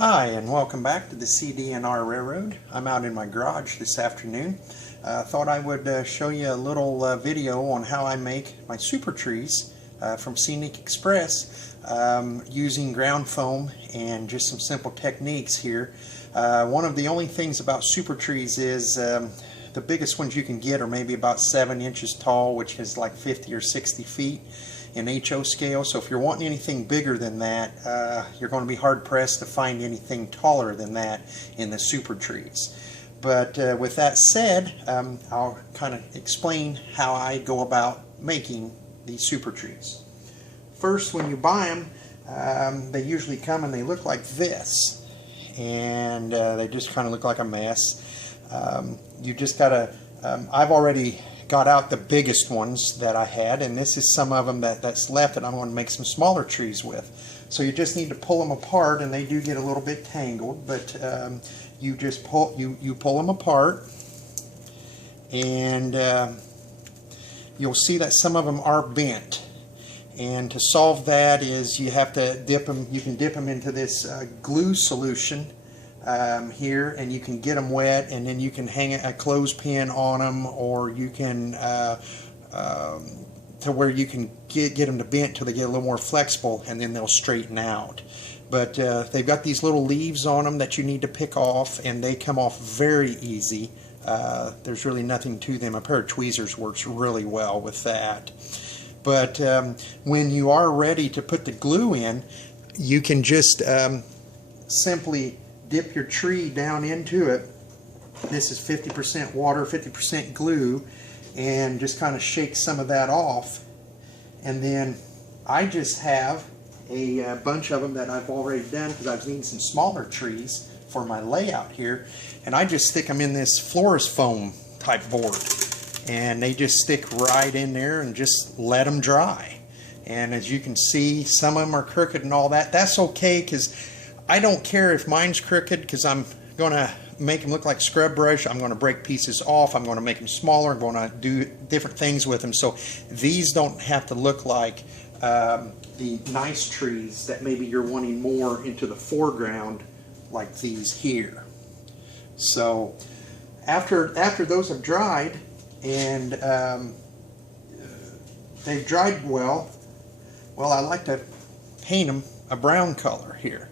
Hi, and welcome back to the CD&R Railroad. I'm out in my garage this afternoon. Thought I would show you a little video on how I make my super trees from Scenic Express using ground foam and just some simple techniques here. One of the only things about super trees is the biggest ones you can get are maybe about 7 inches tall, which is like 50 or 60 feet in HO scale. So if you're wanting anything bigger than that, you're going to be hard pressed to find anything taller than that in the super trees. But with that said, I'll kind of explain how I go about making these super trees. First, when you buy them, they usually come and they look like this, and they just kind of look like a mess. You just gotta, I've already got out the biggest ones that I had, and this is some of them that's left that I'm going to make some smaller trees with. So you just need to pull them apart, and they do get a little bit tangled, but you just pull them apart, and you'll see that some of them are bent. And to solve that is you have to dip them. You can dip them into this glue solution here, and you can get them wet, and then you can hang a clothespin on them, or you can to where you can get them to bend till they get a little more flexible, and then they'll straighten out. But they've got these little leaves on them that you need to pick off, and they come off very easy. There's really nothing to them. A pair of tweezers works really well with that. But when you are ready to put the glue in, you can just simply dip your tree down into it. This is 50% water, 50% glue, and just kind of shake some of that off. And then I just have a bunch of them that I've already done because I've seen some smaller trees for my layout here, and I just stick them in this florist foam type board, and they just stick right in there and just let them dry. And as you can see, some of them are crooked and all that. That's okay, because I don't care if mine's crooked, because I'm going to make them look like scrub brush. I'm going to break pieces off. I'm going to make them smaller. I'm going to do different things with them. So these don't have to look like the nice trees that maybe you're wanting more into the foreground, like these here. So after those have dried, and they've dried well, I like to paint them a brown color here.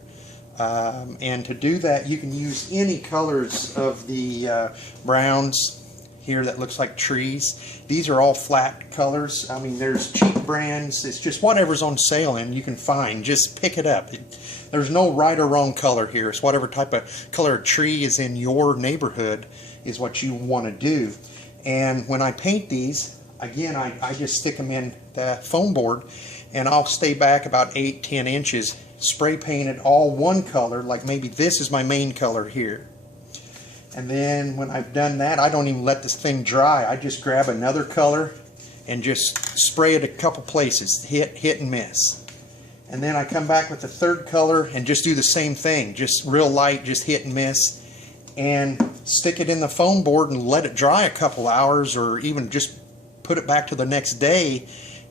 And to do that, you can use any colors of the browns here that looks like trees. These are all flat colors. I mean, there's cheap brands. It's just whatever's on sale and you can find. Just pick it up. There's no right or wrong color here. It's whatever type of color of tree is in your neighborhood is what you want to do. And when I paint these, again, I just stick them in the foam board, and I'll stay back about 8-10 inches, spray painted all one color, like maybe this is my main color here. And then when I've done that, I don't even let this thing dry. I just grab another color and just spray it a couple places, hit and miss. And then I come back with the third color and just do the same thing, just real light, just hit and miss, and stick it in the foam board and let it dry a couple hours, or even just put it back to the next day,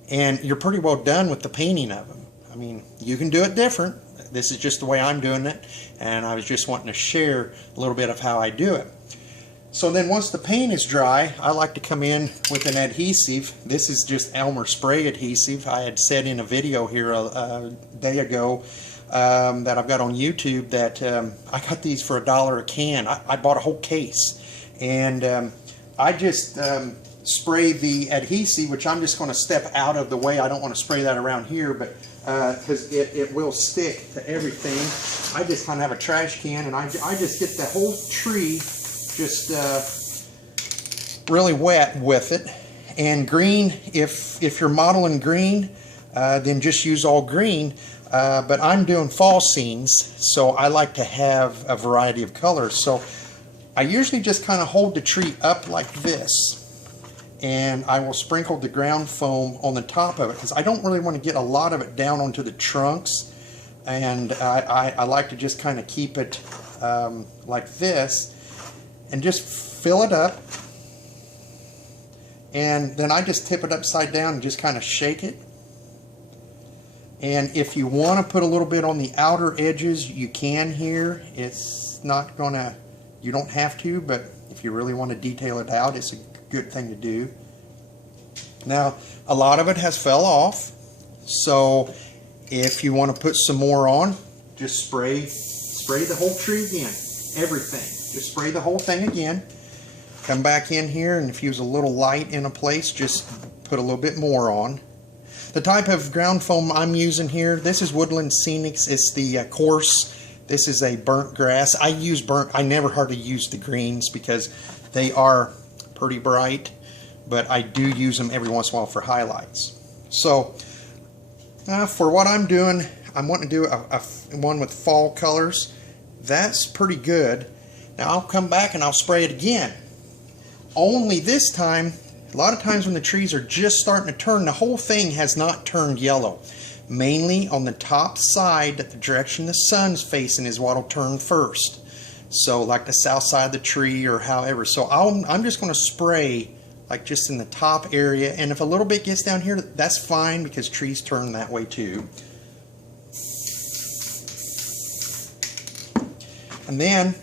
and you're pretty well done with the painting of them. I mean, you can do it different. This is just the way I'm doing it, and I was just wanting to share a little bit of how I do it. So then once the paint is dry, I like to come in with an adhesive. This is just Elmer spray adhesive. I had said in a video here a day ago that I've got on YouTube that I got these for $1 a can. I bought a whole case, and I just spray the adhesive, which I'm just going to step out of the way. I don't want to spray that around here, but because it will stick to everything. I just kind of have a trash can, and I just get the whole tree just really wet with it. And green, if you're modeling green, then just use all green. But I'm doing fall scenes, so I like to have a variety of colors. So I usually just kind of hold the tree up like this, and I will sprinkle the ground foam on the top of it, because I don't really want to get a lot of it down onto the trunks, and I like to just kind of keep it like this, and just fill it up, and then I just tip it upside down and just kind of shake it, And if you want to put a little bit on the outer edges, you can here. It's not gonna, you don't have to, but if you really want to detail it out, it's a good thing to do. Now, a lot of it has fell off, so if you want to put some more on, just spray the whole tree again. Everything. Just spray the whole thing again. Come back in here, and if you use a little light in a place, just put a little bit more on. The type of ground foam I'm using here, this is Woodland Scenics. It's the coarse. This is a burnt grass. I never hardly use the greens because they are pretty bright, but I do use them every once in a while for highlights. So for what I'm doing, I'm wanting to do one with fall colors. That's pretty good. Now I'll come back and I'll spray it again. Only this time, a lot of times when the trees are just starting to turn, the whole thing has not turned yellow. Mainly on the top side, the direction the sun's facing is what will turn first. So like the south side of the tree or however. So I'm just going to spray like just in the top area, and if a little bit gets down here, that's fine because trees turn that way too. And then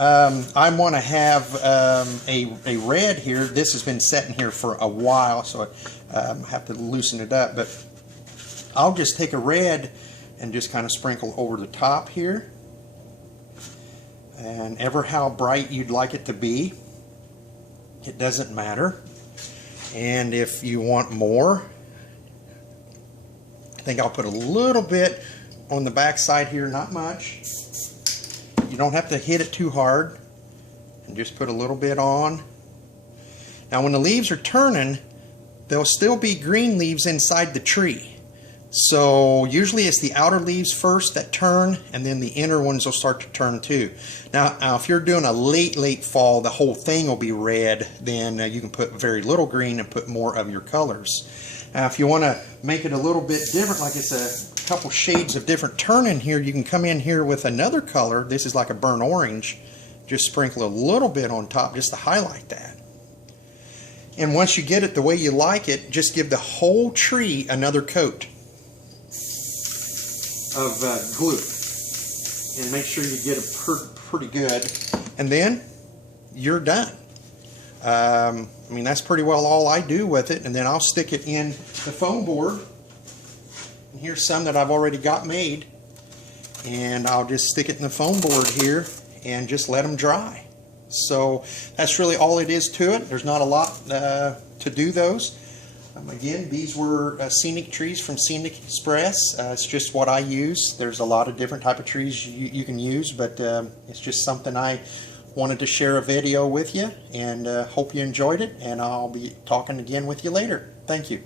I want to have a red here. This has been sitting here for a while, so I have to loosen it up, but I'll just take a red and just kind of sprinkle over the top here, and ever how bright you'd like it to be, it doesn't matter. And if you want more, I think I'll put a little bit on the back side here, not much. You don't have to hit it too hard, and just put a little bit on. Now when the leaves are turning, there'll still be green leaves inside the tree. So usually it's the outer leaves first that turn, and then the inner ones will start to turn too. Now if you're doing a late fall, the whole thing will be red, then you can put very little green and put more of your colors. Now if you want to make it a little bit different, like it's a couple shades of different turn in here, you can come in here with another color. This is like a burnt orange. Just sprinkle a little bit on top just to highlight that. And once you get it the way you like it, just give the whole tree another coat of glue, and make sure you get it pretty good, and then you're done. I mean, that's pretty well all I do with it, and then I'll stick it in the foam board. And here's some that I've already got made, and I'll just stick it in the foam board here and just let them dry. So that's really all it is to it. There's not a lot to do those. Again, these were scenic trees from Scenic Express. It's just what I use. There's a lot of different type of trees you can use, but it's just something I wanted to share a video with you, and hope you enjoyed it, and I'll be talking again with you later. Thank you.